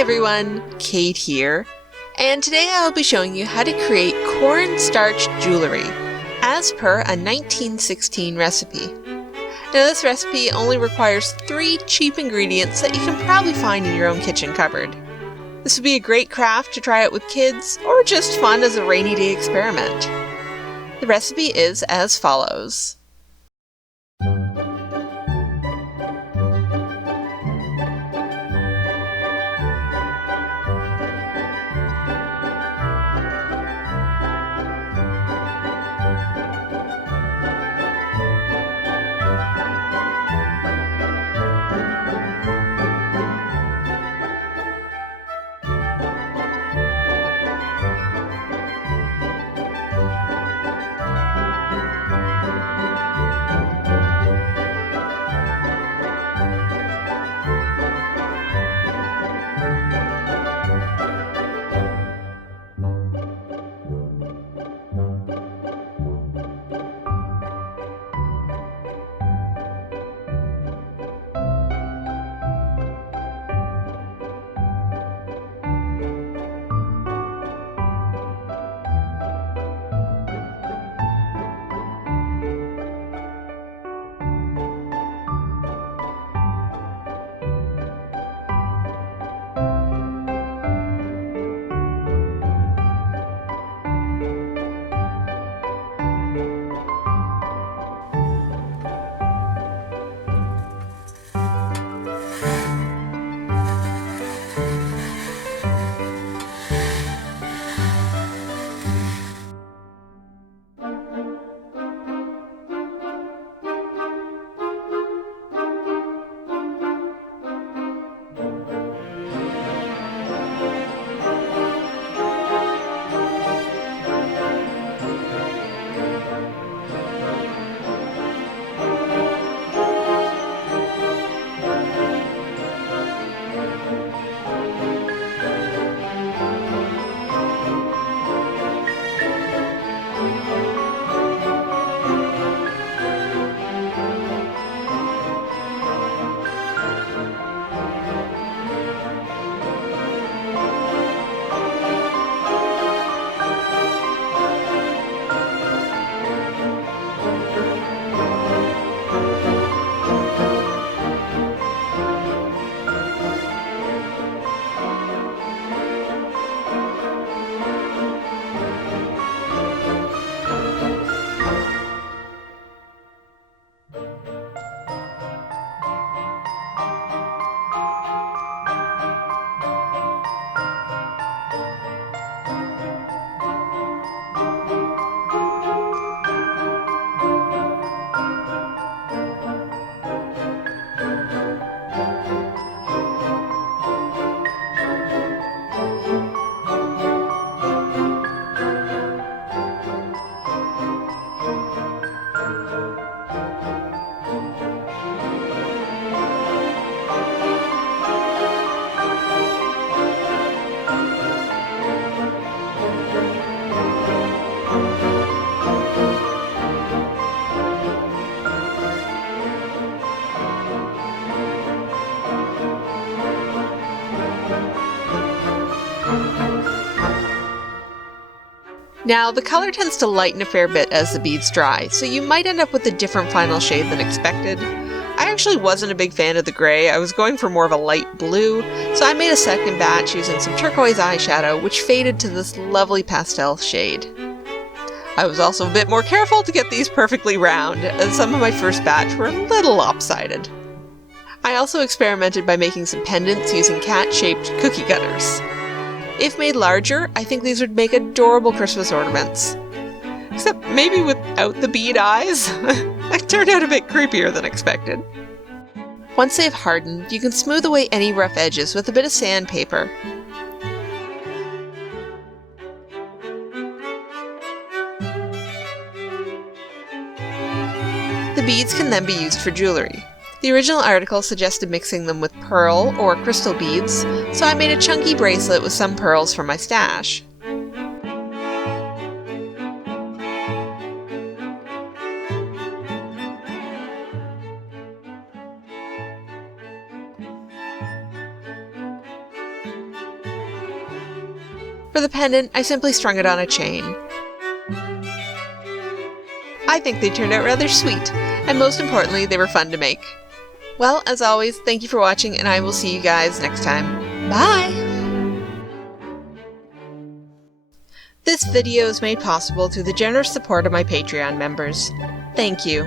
everyone, Kate here, and today I'll be showing you how to create cornstarch jewelry as per a 1916 recipe. Now this recipe only requires 3 cheap ingredients that you can probably find in your own kitchen cupboard. This would be a great craft to try out with kids or just fun as a rainy day experiment. The recipe is as follows. Now, the color tends to lighten a fair bit as the beads dry, so you might end up with a different final shade than expected. I actually wasn't a big fan of the gray, I was going for more of a light blue, so I made a second batch using some turquoise eyeshadow, which faded to this lovely pastel shade. I was also a bit more careful to get these perfectly round, as some of my first batch were a little lopsided. I also experimented by making some pendants using cat-shaped cookie cutters. If made larger, I think these would make adorable Christmas ornaments. Except maybe without the bead eyes? That turned out a bit creepier than expected. Once they've hardened, you can smooth away any rough edges with a bit of sandpaper. The beads can then be used for jewelry. The original article suggested mixing them with pearl or crystal beads, so I made a chunky bracelet with some pearls from my stash. For the pendant, I simply strung it on a chain. I think they turned out rather sweet, and most importantly, they were fun to make. Well, as always, thank you for watching, and I will see you guys next time. Bye! This video is made possible through the generous support of my Patreon members. Thank you.